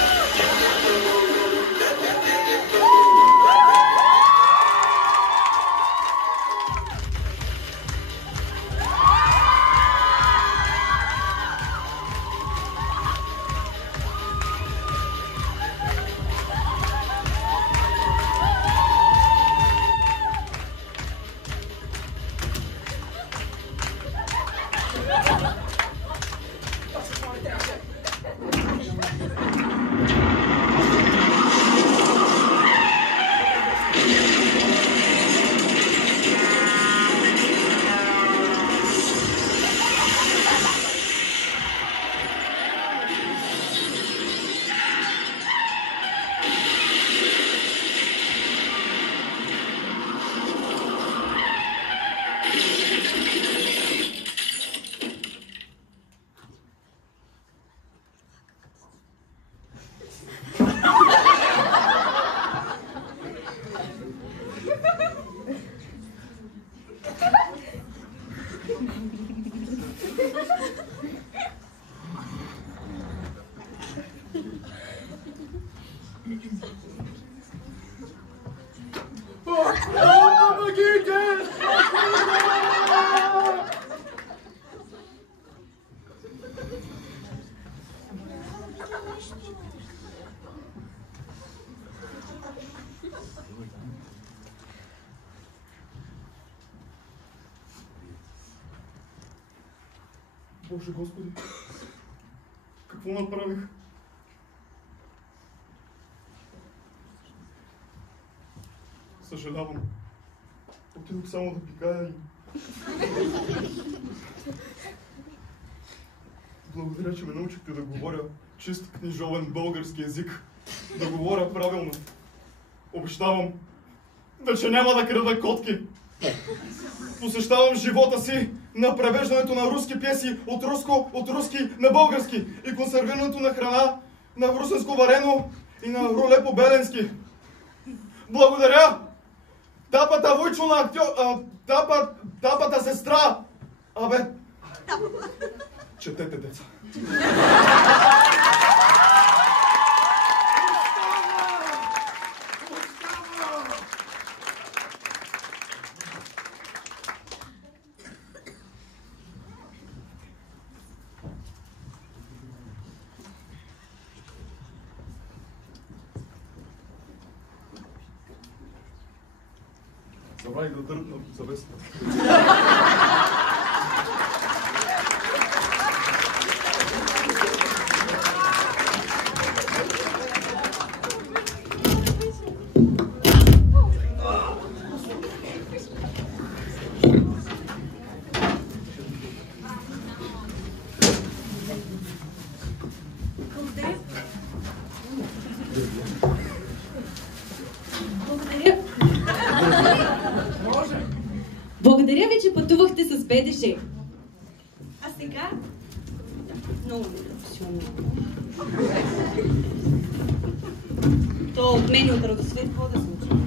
Боже Господи, какво направих? Съжалявам. Отидох само да пикая и... Благодаря, че ме научихте да говоря чист книжовен български език. Да говоря правилно. Обещавам, вече няма да крада котки. Посещавам живота си на превеждането на руски пиеси от руски на български и консервирането на храна на русенско варено и на руле по-беленски. Благодаря! Тапата войчо на актьор... Тапата сестра! Абе... Четете, деца. Забравих да дърпна завесата. Благодаря ви, че пътувахте с БДЖ. А сега... Много непрофесионално. То от мен и от Радосвет, какво да случва?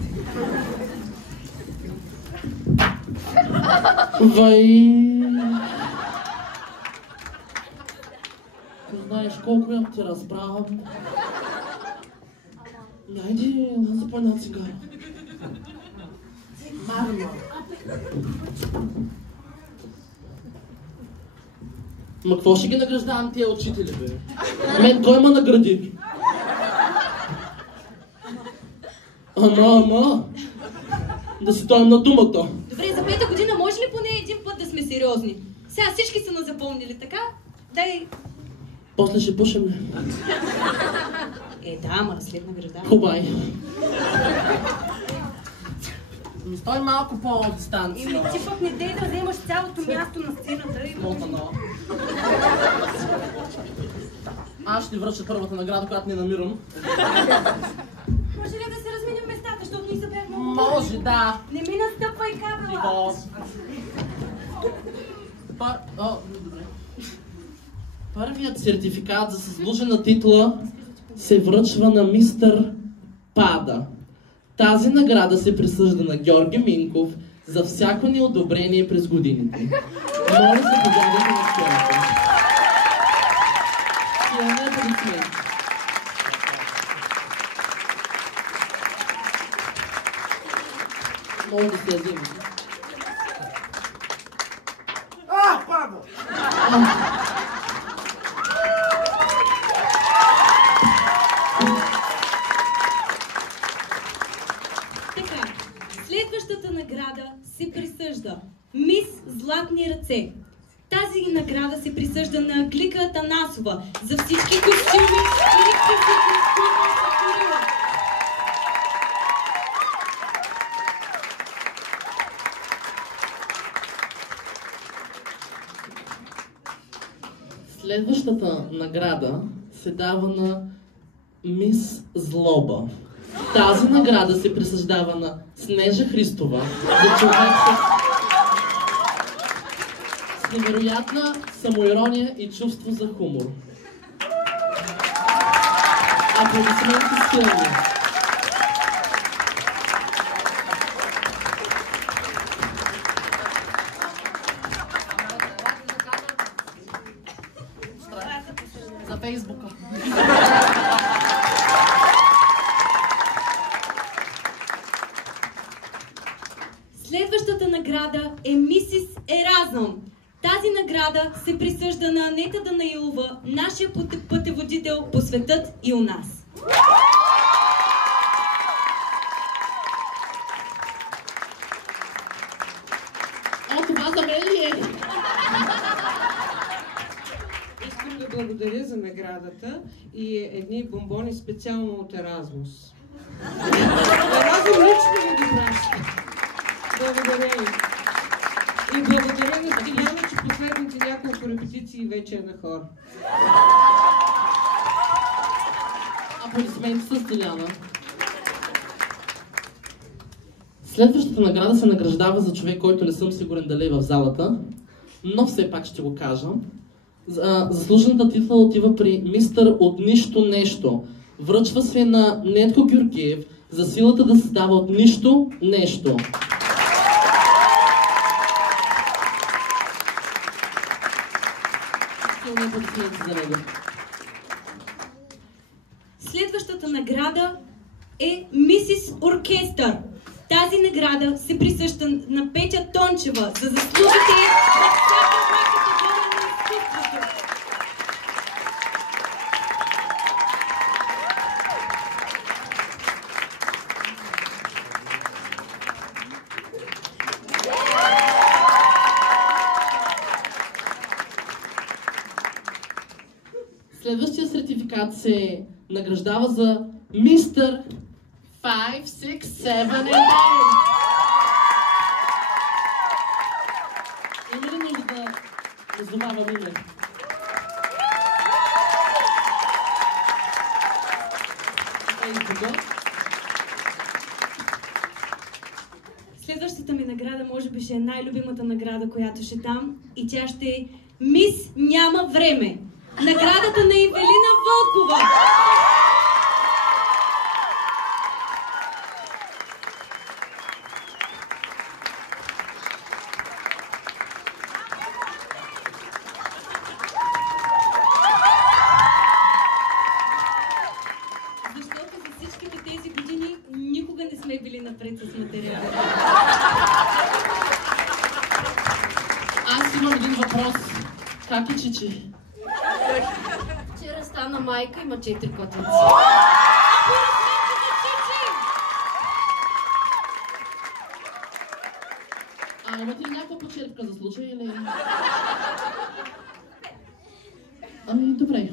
Знаеш колко я те разбрал. Найди за по една цигара. Марно. Ма какво ще ги награждавам тия учители, бе? Мен кой ма награди? Ама. Да си тоем на думата. Добре, за 5-та година може ли поне един път да сме сериозни? Сега всички са назапомнили, така? Дай... После ще пушим ли? Да, ама след награждаване. Хубай. Но стой малко по-от дистанция. Ти пък не дей да вземаш цялото място на сцената и... Аз ще връча първата награда, която не намирам. Може ли да се разменим местата, защото ние са бях много... Може, да. Не ми настъпвай кабела. Добре. Първият сертификат за заслужена титла се връчва на мистер Пада. Тази награда се присъжда на Георги Минков за всяко неодобрение през годините. Моля се подявайте на сцената. Силна аплодисмент. Може да се вземе. Пада! Така, следващата награда се присъжда Мис Златни ръце. Тази награда се присъжда на Глика Атанасова за всички костюми и реквизити, които е сътворила. Следващата награда се дава на Мис Злоба. Тази награда се присъждава на Снежа Христова за човек с невероятна самоирония и чувство за хумор. Аплодисменти силни. За Фейсбука. Следващата награда е Мисис Еразъм. Тази награда се присъжда на Анета Данаилова, нашия пътеводител по светът и у нас. Това за мен ли е? Искам да благодаря за наградата и едни бомбони специално от Еразмус. Еразъм лично ми ги праща. Благодаря ви. И благодаря на Стиляна, че последните няколко репетиции вече е на хор. Аплодисменти с Стиляна. Следващата награда се награждава за човек, който не съм сигурен дали е в залата, но все пак ще го кажа. Заслужената титла отива при мистър от нищо нещо. Връчва се на Нетко Георгиев за силата да създава от нищо нещо. Силни аплодисменти за него. Следващата награда е Мисис Оркестър. Тази награда се присъжда на Петя Тончева за заслугите в всяка една категория на изкуството. Следващия сертификат се награждава за Мистер 5, 6, 7 and 8. Има ли нужда да назовавам име? Следващата ми награда може би ще е най-любимата награда, която ще дам, и тя ще е Мис няма време. Наградата на Ивелина Вълкова. Защото за всичките тези години никога не сме били напред с материала. Аз имам един въпрос. Как е Чичи? Вчера стана майка, има 4 котенци. Имате ли някаква почерпка за случай или? Ами, добре.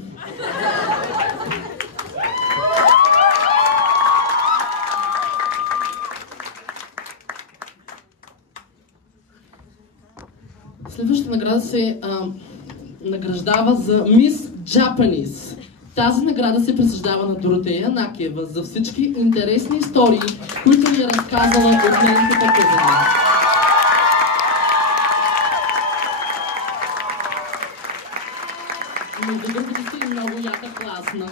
Следващата награда се награждава за Мис Japanese. Тази награда се присъждава на Доротея Накиева за всички интересни истории, които ни е разказала от нейните пътувания. Между другото сте и много яка класна.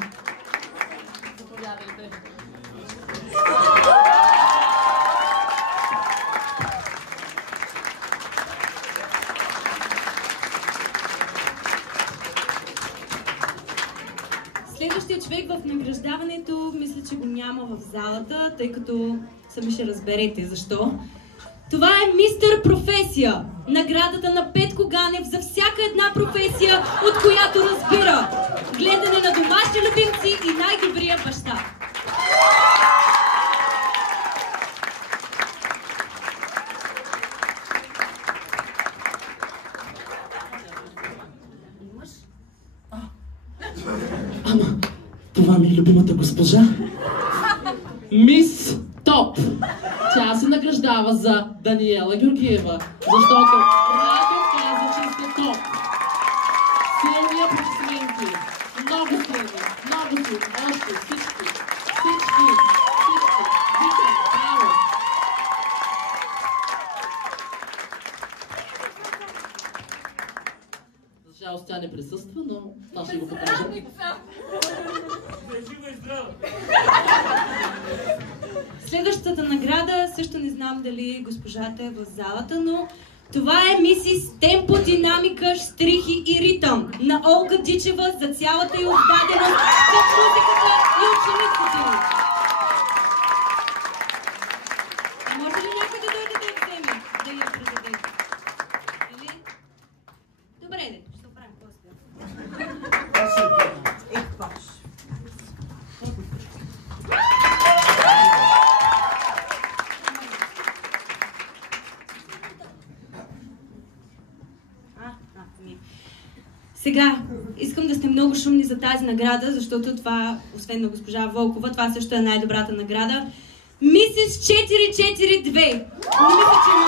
Заповядайте. Следващия човек в награждаването, мисля, че го няма в залата, тъй като сами ще разберете защо. Това е Мистер Професия. Наградата на Петко Ганев за всяка една професия, от която разбира. Гледане на домашни любимци и най-добрия баща. Това ми е любимата госпожа. Мис Топ. Тя се награждава за Даниела Георгиева, защото Радо каза, че сте топ. Силни аплодисменти. Много силни, много силни. Още всички. Викам, браво. За жалост тя не присъства, но това ще го покажа. Следващата награда, също не знам дали госпожата е в залата, но това е мисис Темпо, динамика, штрихи и ритъм на Олга Дичева за цялата й отдаденост към музиката и учениците ни. Може ли някой да дойде да я вземе, да я предаде? Или? Добре, ще се оправим после. Сега, искам да сте много шумни за тази награда, защото това, освен на госпожа Вълкова, това също е най-добрата награда. Мисис 442. Не мисля, че има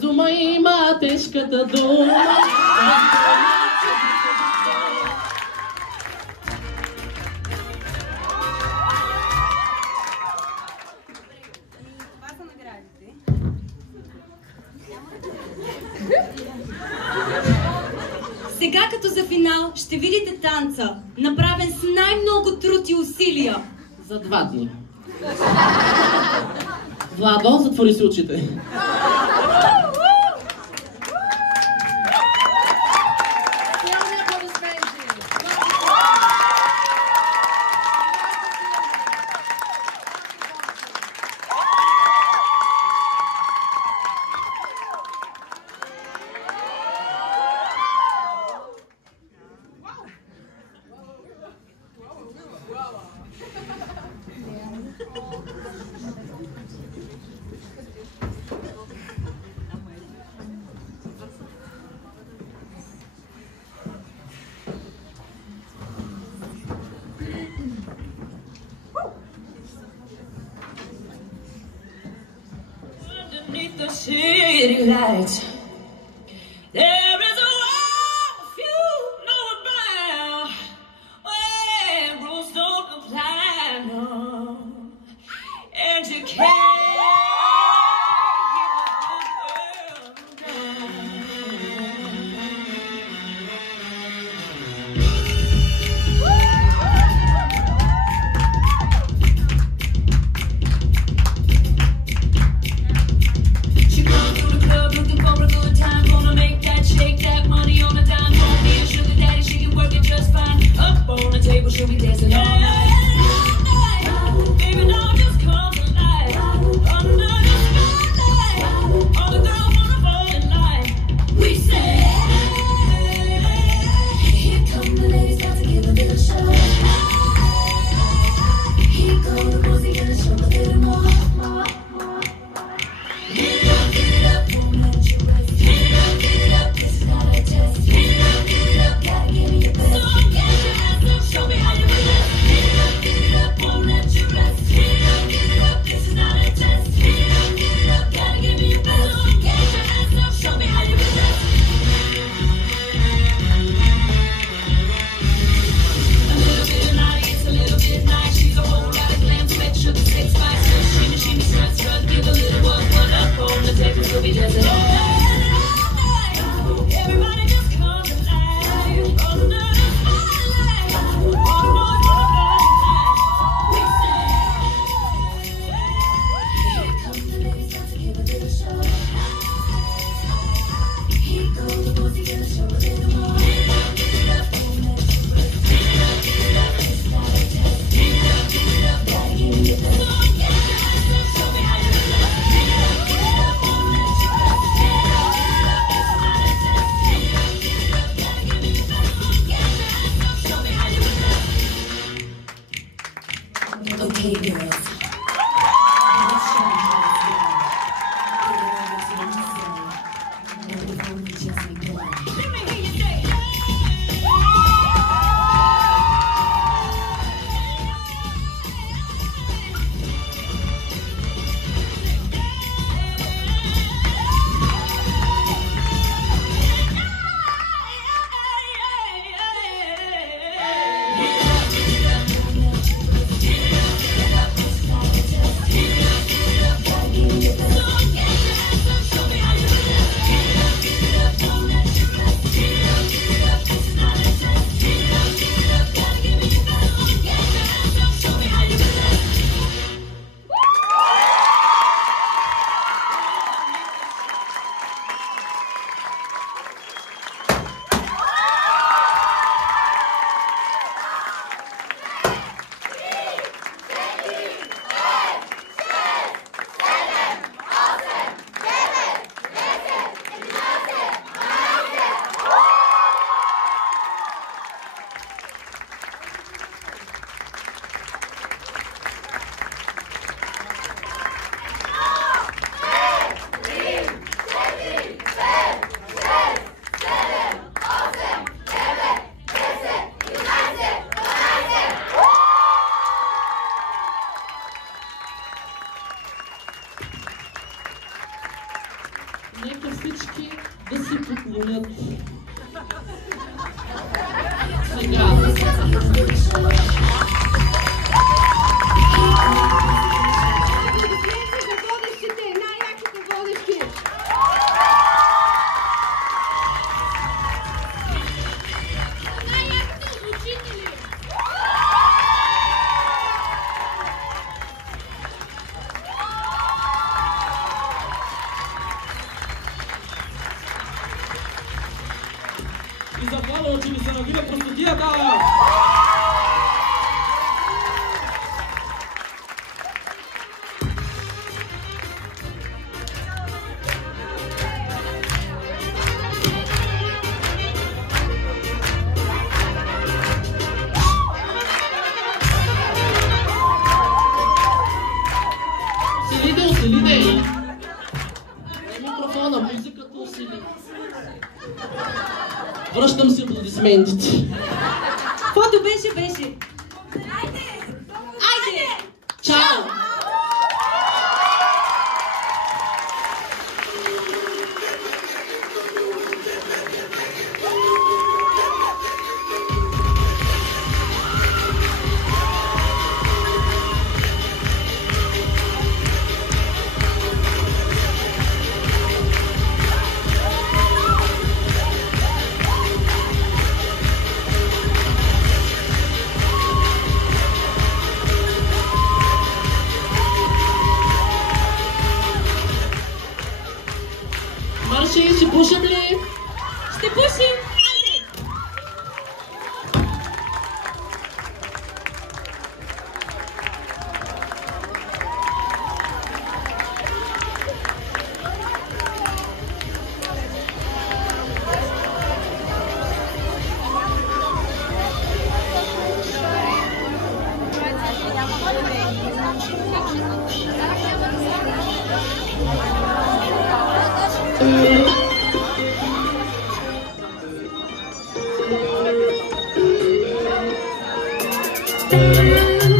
Зума има тежката дума. Това са наградите. Сега като за финал ще видите танца, направен с най-много труд и усилия. За 2 дни. Владо, затвори си очите. city lights. There is a world few know about where rules don't apply, no. And you can't. She'll be dancing all night. Baby, now just come to life. Under the skylight, all the girls wanna fall in line. We say, here come the ladies, got to give a little show. Here go the boys, they gonna show a little more. Get it up, won't let you rest. Get it up, this is not a test. Get it up, gotta give me your best. So get your ass up, show me how you do it. Get it up, won't let you rest. Get it up, this is not a test. Get it up, gotta give me your best. So get your ass up, show me how you do it. A little bit of naughty, it's a little bit nice. She's a whole lot of glam, sweat, sugar, sex, spice. Shimmy, strut, strut, give a little what up on the table, so we dancing all night. Everybody just come alive. Under the spotlight, all the boys wanna fall in line. We say, here come the ladies, got to give a little show. Here go the boys, they gonna show a little more. Get it up, won't let you rest. Get it up, it's not a test. Get it up, gotta give me your best. So get your ass up, show me how you do it. Get it up, won't let you rest. Get it up, it's not a test. Get it up, gotta give me your best. So get your ass up, show me how you do it. Okay, girls. Let's show you how it's done. Get it over to what you say. Now we're going to just be done. Let me hear you say, Нека всички да се поклонят. Сега. И захвала, че ми се навира простотията! Усилите! Микрофона, музиката усили. Връщам си аплодисментите. Каквото беше, беше. Айде! Чао! пуши? Ще пушат ли? Ще пушим! Thank you.